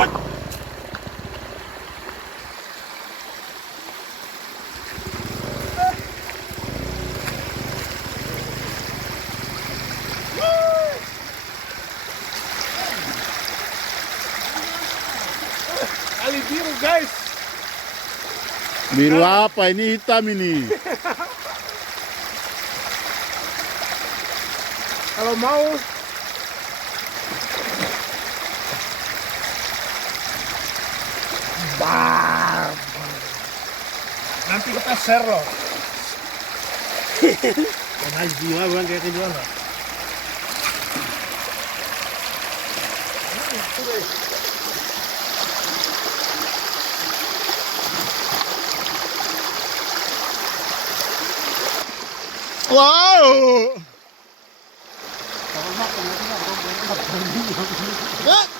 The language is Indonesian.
Kali biru guys. Biru apa ini? Hitam ini. Kalau mau nanti kita share loh. Nice jiwa bukan kayak kejual loh. Wow. Kalau makan nanti nggak